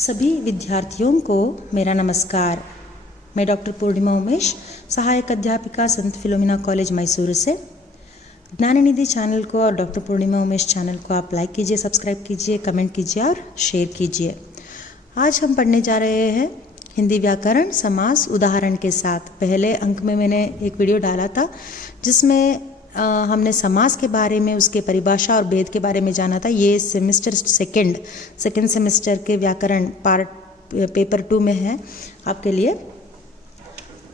सभी विद्यार्थियों को मेरा नमस्कार। मैं डॉक्टर पूर्णिमा उमेश, सहायक अध्यापिका संत फिलोमिना कॉलेज मैसूर से। ज्ञाननिधि चैनल को और डॉक्टर पूर्णिमा उमेश चैनल को आप लाइक कीजिए, सब्सक्राइब कीजिए, कमेंट कीजिए और शेयर कीजिए। आज हम पढ़ने जा रहे हैं हिंदी व्याकरण समास उदाहरण के साथ। पहले अंक में मैंने एक वीडियो डाला था जिसमें हमने समास के बारे में, उसके परिभाषा और भेद के बारे में जाना था। ये सेमेस्टर सेकेंड सेमेस्टर के व्याकरण पार्ट पेपर 2 में है आपके लिए।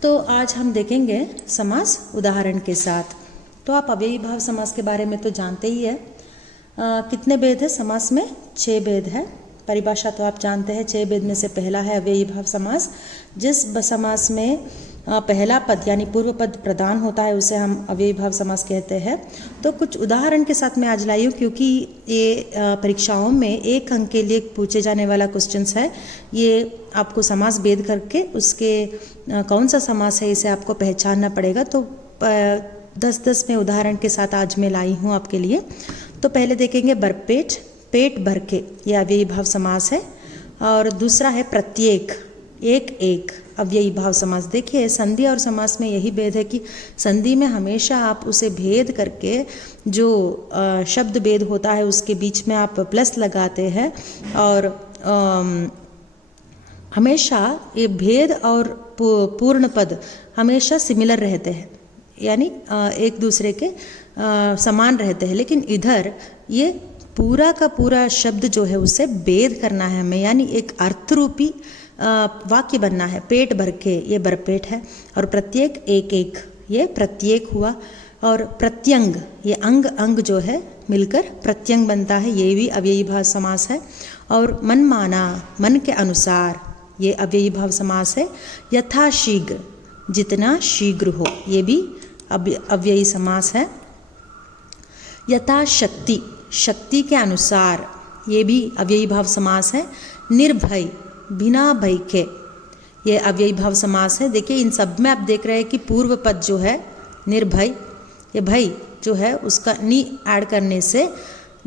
तो आज हम देखेंगे समास उदाहरण के साथ। तो आप अव्ययी भाव समास के बारे में तो जानते ही है। कितने भेद है समास में? 6 भेद है। परिभाषा तो आप जानते हैं। 6 भेद में से पहला है अव्ययी भाव समास। जिस समास में पहला पद यानी पूर्व पद प्रधान होता है उसे हम अव्ययी भाव समास कहते हैं। तो कुछ उदाहरण के साथ मैं आज लाई हूँ क्योंकि ये परीक्षाओं में 1 अंक के लिए पूछे जाने वाला क्वेश्चंस है। ये आपको समास भेद करके उसके कौन सा समास है इसे आपको पहचानना पड़ेगा। तो 10-10 में उदाहरण के साथ आज मैं लाई हूँ आपके लिए। तो पहले देखेंगे बरपेट, पेट भर के, यह अव्ययी भाव समास है। और दूसरा है प्रत्येक, एक एक, अव्ययी भाव समास। देखिए संधि और समास में यही भेद है कि संधि में हमेशा आप उसे भेद करके जो शब्द भेद होता है उसके बीच में आप प्लस लगाते हैं और हमेशा ये भेद और पूर्ण पद हमेशा सिमिलर रहते हैं, यानी एक दूसरे के समान रहते हैं। लेकिन इधर ये पूरा का पूरा शब्द जो है उसे भेद करना है हमें, यानी एक अर्थरूपी वाक्य बनना है। पेट भर के, ये बरपेट है। और प्रत्येक, एक एक, ये प्रत्येक हुआ। और प्रत्यंग, ये अंग अंग जो है मिलकर प्रत्यंग बनता है, ये भी अव्ययी भाव समास है। और मनमाना, मन के अनुसार, ये अव्ययी भाव समास है। यथाशीघ्र, जितना शीघ्र हो, ये भी अव्ययी समास है। यथाशक्ति, शक्ति के अनुसार, ये भी अव्ययी भाव समास है। निर्भय, बिना भय के, ये अव्ययी भाव समास है। देखिए इन सब में आप देख रहे हैं कि पूर्व पद जो है निर्भय, ये भय जो है उसका नि ऐड करने से,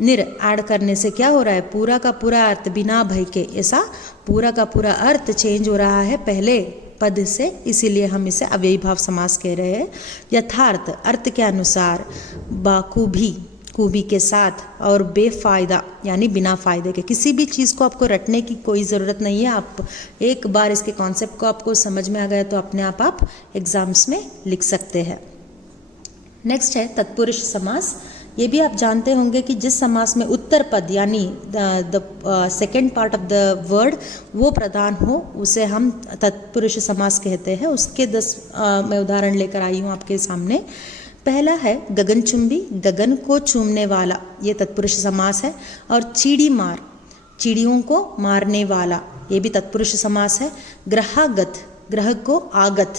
निर ऐड करने से क्या हो रहा है? पूरा का पूरा अर्थ बिना भय के, ऐसा पूरा का पूरा अर्थ चेंज हो रहा है पहले पद से, इसीलिए हम इसे अव्ययी भाव समास कह रहे हैं। यथार्थ, अर्थ के अनुसार। बाखूबी, खूबी के साथ। और बेफायदा यानी बिना फायदे के। किसी भी चीज़ को आपको रटने की कोई ज़रूरत नहीं है। आप एक बार इसके कॉन्सेप्ट को आपको समझ में आ गया तो अपने आप एग्जाम्स में लिख सकते हैं। नेक्स्ट है तत्पुरुष समास। ये भी आप जानते होंगे कि जिस समास में उत्तर पद यानी the second part of the word वो प्रधान हो उसे हम तत्पुरुष समास कहते हैं। उसके 10 मैं उदाहरण लेकर आई हूँ आपके सामने। पहला है गगनचुंबी, गगन को चूमने वाला, ये तत्पुरुष समास है। और चिड़ी मार, चिड़ियों को मारने वाला, ये भी तत्पुरुष समास है। ग्रहागत, ग्रह को आगत,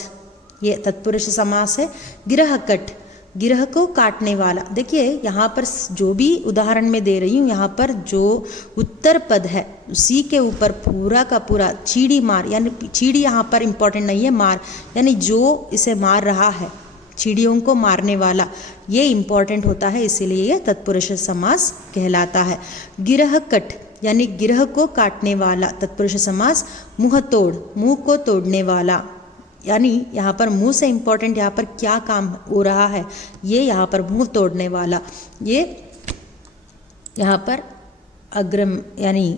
ये तत्पुरुष समास है। गिरहकट, गिरह को काटने वाला। देखिए यहाँ पर जो भी उदाहरण में दे रही हूँ, यहाँ पर जो उत्तर पद है उसी के ऊपर पूरा का पूरा चिड़ी मार, यानी चिड़ी यहाँ पर इम्पोर्टेंट नहीं है, मार यानी जो इसे मार रहा है, चिड़ियों को मारने वाला, ये इम्पॉर्टेंट होता है, इसीलिए ये तत्पुरुष समास कहलाता है। गिरहकट यानी गिरह को काटने वाला, तत्पुरुष समास। मुँह तोड़, मुंह को तोड़ने वाला, यानी यहाँ पर मुंह से इम्पॉर्टेंट यहाँ पर क्या काम हो रहा है, ये यहाँ पर मुंह तोड़ने वाला, ये यहाँ पर अग्रम यानी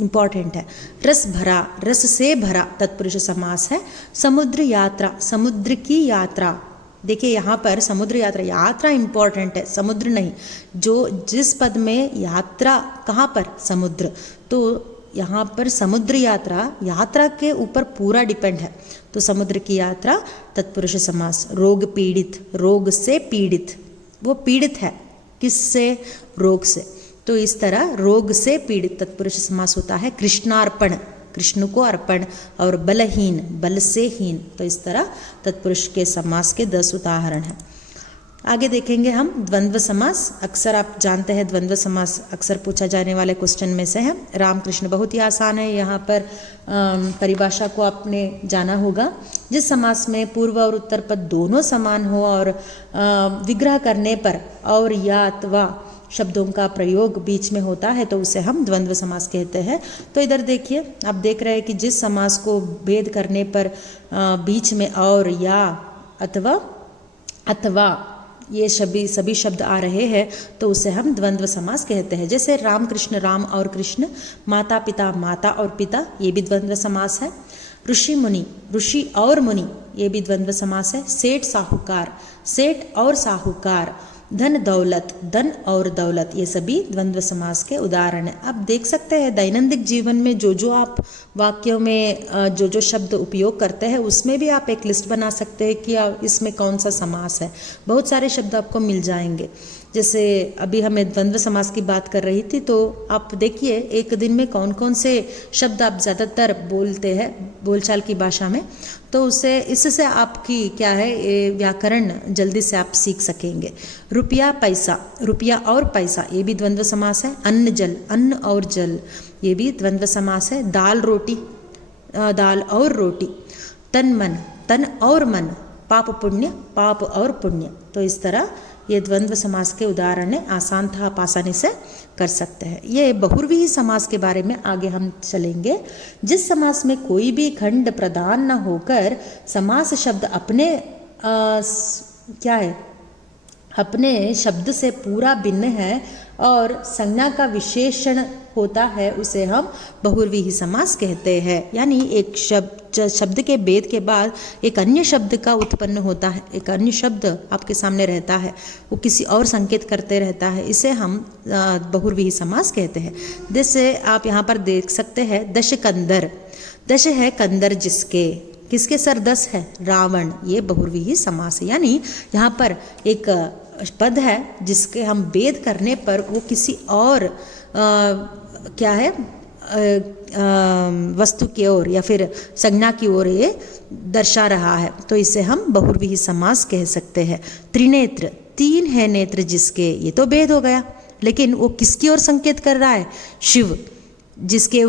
इम्पॉर्टेंट है। रस भरा, रस से भरा, तत्पुरुष समास है। समुद्र यात्रा, समुद्र की यात्रा। देखिए यहाँ पर समुद्र यात्रा, यात्रा इम्पॉर्टेंट है, समुद्र नहीं। जो जिस पद में यात्रा, कहाँ पर? समुद्र। तो यहाँ पर समुद्र यात्रा, यात्रा के ऊपर पूरा डिपेंड है, तो समुद्र की यात्रा तत्पुरुष समास। रोग पीड़ित, रोग से पीड़ित, वो पीड़ित है किससे? रोग से, तो इस तरह रोग से पीड़ित तत्पुरुष समास होता है। कृष्णार्पण, कृष्ण को अर्पण। और बलहीन, बल से हीन, तो इस तरह तत्पुरुष के समास के 10 उदाहरण हैं। आगे देखेंगे हम द्वंद्व समास। अक्सर आप जानते हैं द्वंद्व समास अक्सर पूछा जाने वाले क्वेश्चन में से है। रामकृष्ण, बहुत ही आसान है। यहाँ पर परिभाषा को आपने जाना होगा। जिस समास में पूर्व और उत्तर पद दोनों समान हो और विग्रह करने पर और या अथवा शब्दों का प्रयोग बीच में होता है तो उसे हम द्वंद्व समास कहते हैं। तो इधर देखिए, आप देख रहे हैं कि जिस समास को भेद करने पर बीच में और, या, अथवा ये सभी शब्द आ रहे हैं तो उसे हम द्वंद्व समास कहते हैं। जैसे राम कृष्ण, राम और कृष्ण, माता पिता, माता और पिता, ये भी द्वंद्व समास है। ऋषि मुनि, ऋषि और मुनि, ये भी द्वंद्व समास है। सेठ साहूकार, सेठ और साहूकार, धन दौलत, धन और दौलत, ये सभी द्वंद्व समास के उदाहरण हैं। आप देख सकते हैं दैनंदिन जीवन में जो आप वाक्यों में जो शब्द उपयोग करते हैं उसमें भी आप एक लिस्ट बना सकते हैं कि इसमें कौन सा समास है। बहुत सारे शब्द आपको मिल जाएंगे। जैसे अभी हमें द्वंद्व समास की बात कर रही थी, तो आप देखिए एक दिन में कौन कौन से शब्द आप ज़्यादातर बोलते हैं बोलचाल की भाषा में, तो इससे आपकी क्या है ये व्याकरण जल्दी से आप सीख सकेंगे। रुपया पैसा, रुपया और पैसा, ये भी द्वंद्व समास है। अन्न जल, अन्न और जल, ये भी द्वंद्व समास है। दाल रोटी, दाल और रोटी। तन मन, तन और मन। पाप पुण्य, पाप और पुण्य। तो इस तरह ये द्वंद्व समास के उदाहरण है, आसान था, आप आसानी से कर सकते हैं। ये बहुव्रीहि समास के बारे में आगे हम चलेंगे। जिस समास में कोई भी खंड प्रधान न होकर समास शब्द अपने क्या है अपने शब्द से पूरा भिन्न है और संज्ञा का विशेषण होता है, उसे हम बहुव्रीहि समास कहते हैं। यानी एक शब्द के भेद के बाद एक अन्य शब्द का उत्पन्न होता है, एक अन्य शब्द आपके सामने रहता है, वो किसी और संकेत करते रहता है, इसे हम बहुव्रीहि समास कहते हैं। जैसे आप यहाँ पर देख सकते हैं दश कंदर, दश है कंदर जिसके, किसके सर 10 है? रावण, ये बहुव्रीहि समास है। यानी यहाँ पर एक पद है जिसके हम भेद करने पर वो किसी और क्या है वस्तु की ओर या फिर संज्ञा की ओर ये दर्शा रहा है, तो इसे हम बहुव्रीहि समास कह सकते हैं। त्रिनेत्र, 3 है नेत्र जिसके, ये तो भेद हो गया, लेकिन वो किसकी ओर संकेत कर रहा है? शिव, जिसके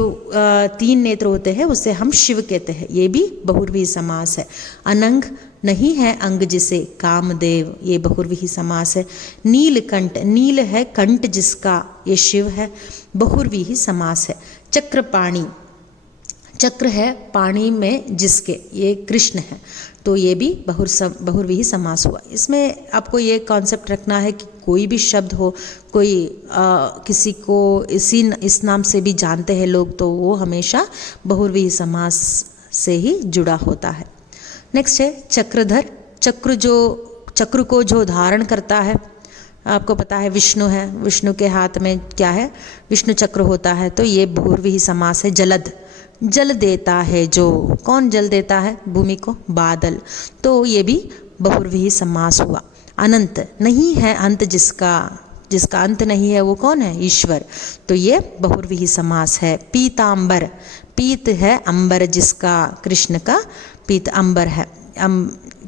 3 नेत्र होते हैं उसे हम शिव कहते हैं, ये भी बहुव्रीहि समास है। अनंग, नहीं है अंग जिसे, कामदेव, ये बहुव्रीहि समास है। नीलकंठ, नील है कंठ जिसका, ये शिव है, बहुव्रीहि समास है। चक्रपाणी, चक्र है पानी में जिसके, ये कृष्ण है, तो ये भी बहुव्रीहि समास हुआ। इसमें आपको ये कॉन्सेप्ट रखना है कि कोई भी शब्द हो, कोई किसी को इस नाम से भी जानते हैं लोग, तो वो हमेशा बहुव्रीहि समास से ही जुड़ा होता है। नेक्स्ट है चक्रधर, चक्र को जो धारण करता है, आपको पता है विष्णु है, विष्णु के हाथ में क्या है? विष्णु चक्र होता है, तो ये बहुव्रीहि समास है। जलद, जल देता है जो, कौन जल देता है भूमि को? बादल, तो ये भी बहुव्रीहि समास हुआ। अनंत, नहीं है अंत जिसका, जिसका अंत नहीं है वो कौन है? ईश्वर, तो ये बहुव्रीहि समास है। पीतांबर, पीत है अंबर जिसका, कृष्ण का पीत अंबर है,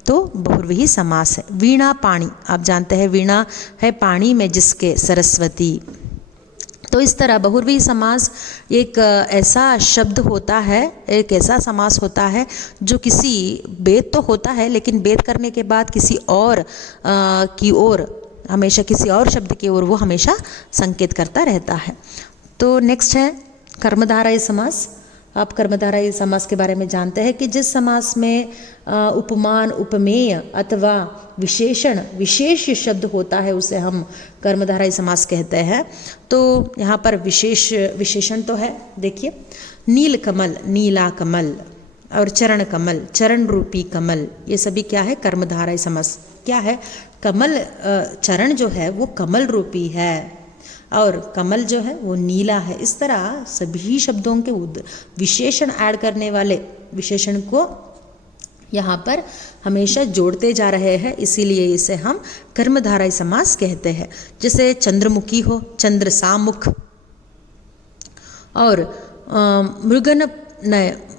तो बहुव्रीहि समास है। वीणा पाणी, आप जानते हैं वीणा है पानी में जिसके, सरस्वती। तो इस तरह बहुव्रीहि समास एक ऐसा शब्द होता है, एक ऐसा समास होता है जो किसी भेद तो होता है, लेकिन भेद करने के बाद किसी और की ओर, हमेशा किसी और शब्द की ओर वो हमेशा संकेत करता रहता है। तो नेक्स्ट है कर्मधारय समास। आप कर्मधारय समास के बारे में जानते हैं कि जिस समास में उपमान, उपमेय अथवा विशेषण, विशेष शब्द होता है उसे हम कर्मधारय समास कहते हैं। तो यहाँ पर विशेषण तो है, देखिए नील कमल, नीला कमल, और चरण कमल, चरण रूपी कमल, ये सभी क्या है? कर्मधारय समास। क्या है? कमल, चरण जो है वो कमल रूपी है और कमल जो है वो नीला है। इस तरह सभी शब्दों के विशेषण ऐड करने वाले विशेषण को यहाँ पर हमेशा जोड़ते जा रहे हैं, इसीलिए इसे हम कर्मधारय समास कहते हैं। जैसे चंद्रमुखी हो, चंद्र सामुख, और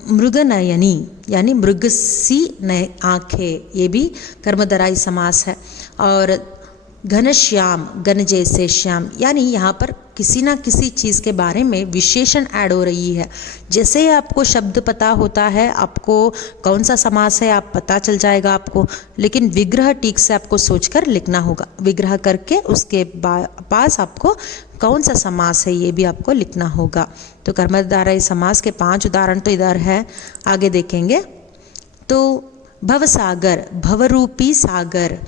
मृगनयनी यानी मृग सी नय आँखें, ये भी कर्मधारय समास है। और घनश्याम, घन जैसे श्याम, यानी यहाँ पर किसी ना किसी चीज़ के बारे में विशेषण ऐड हो रही है। जैसे ही आपको शब्द पता होता है, आपको कौन सा समास है आप पता चल जाएगा आपको, लेकिन विग्रह ठीक से आपको सोचकर लिखना होगा। विग्रह करके उसके पास आपको कौन सा समास है ये भी आपको लिखना होगा। तो कर्मधारय समास के 5 उदाहरण तो इधर है, आगे देखेंगे। तो भवसागर, भवरूपी सागर,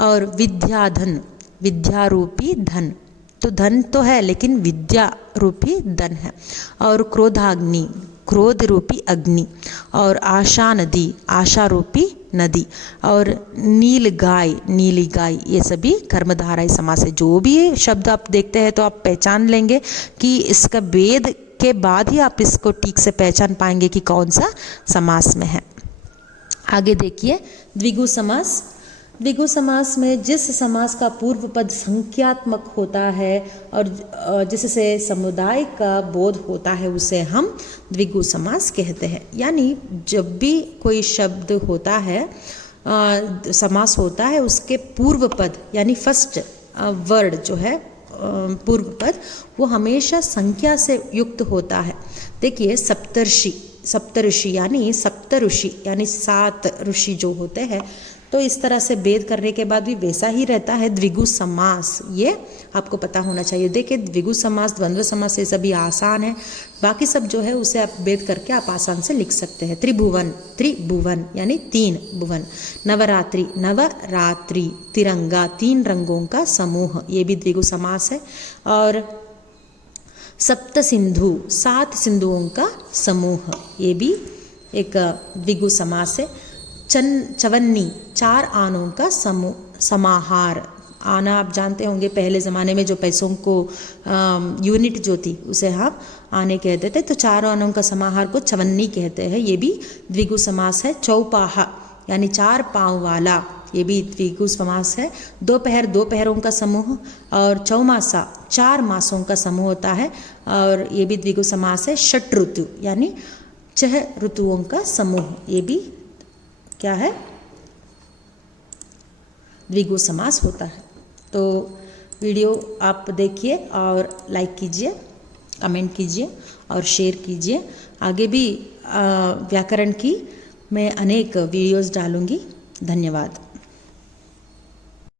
और विद्याधन, विद्यारूपी धन। तो धन तो है लेकिन विद्या रूपी धन है। और क्रोधाग्नि, क्रोध रूपी अग्नि। और आशा नदी, आशा रूपी नदी। और नील गाय, नीली गाय। ये सभी कर्मधारय समास है। जो भी शब्द आप देखते हैं तो आप पहचान लेंगे कि इसका वेद के बाद ही आप इसको ठीक से पहचान पाएंगे कि कौन सा समास में है। आगे देखिए द्विगु समास। द्विगु समास में जिस समास का पूर्व पद संख्यात्मक होता है और जिससे समुदाय का बोध होता है उसे हम द्विगु समास कहते हैं। यानी जब भी कोई शब्द होता है, समास होता है, उसके पूर्व पद यानी फर्स्ट वर्ड जो है पूर्व पद वो हमेशा संख्या से युक्त होता है। देखिए सप्तर्षि, सप्तऋषि यानी सप्त ऋषि यानी 7 ऋषि जो होते हैं, तो इस तरह से भेद करने के बाद भी वैसा ही रहता है द्विगु समास। ये आपको पता होना चाहिए। देखिए द्विगु समास, द्वंद्व समास ये सभी आसान है, बाकी सब जो है उसे आप भेद करके आप आसान से लिख सकते हैं। त्रिभुवन, त्रिभुवन यानी 3 भुवन। नवरात्रि, नवरात्रि। तिरंगा, 3 रंगों का समूह, ये भी द्विगु समास है। और सप्त सिंधु, 7 सिंधुओं का समूह, ये भी एक द्विगु समास है। चवन्नी, 4 आनों का समूह, समाहार। आना आप जानते होंगे पहले ज़माने में जो पैसों को यूनिट जो थी उसे हम आने कहते थे, तो 4 आनों का समाहार को चवन्नी कहते हैं, ये भी द्विगु समास है। चौपाहा यानी 4 पाँव वाला, ये भी द्विगु समास है। दोपहर, 2 पहरों का समूह। और चौमासा, 4 मासों का समूह होता है, और ये भी द्विगु समास है। षट ऋतु यानी 6 ऋतुओं का समूह, ये भी क्या है द्विगु समास होता है। तो वीडियो आप देखिए और लाइक कीजिए, कमेंट कीजिए और शेयर कीजिए। आगे भी व्याकरण की मैं अनेक वीडियोस डालूंगी। धन्यवाद।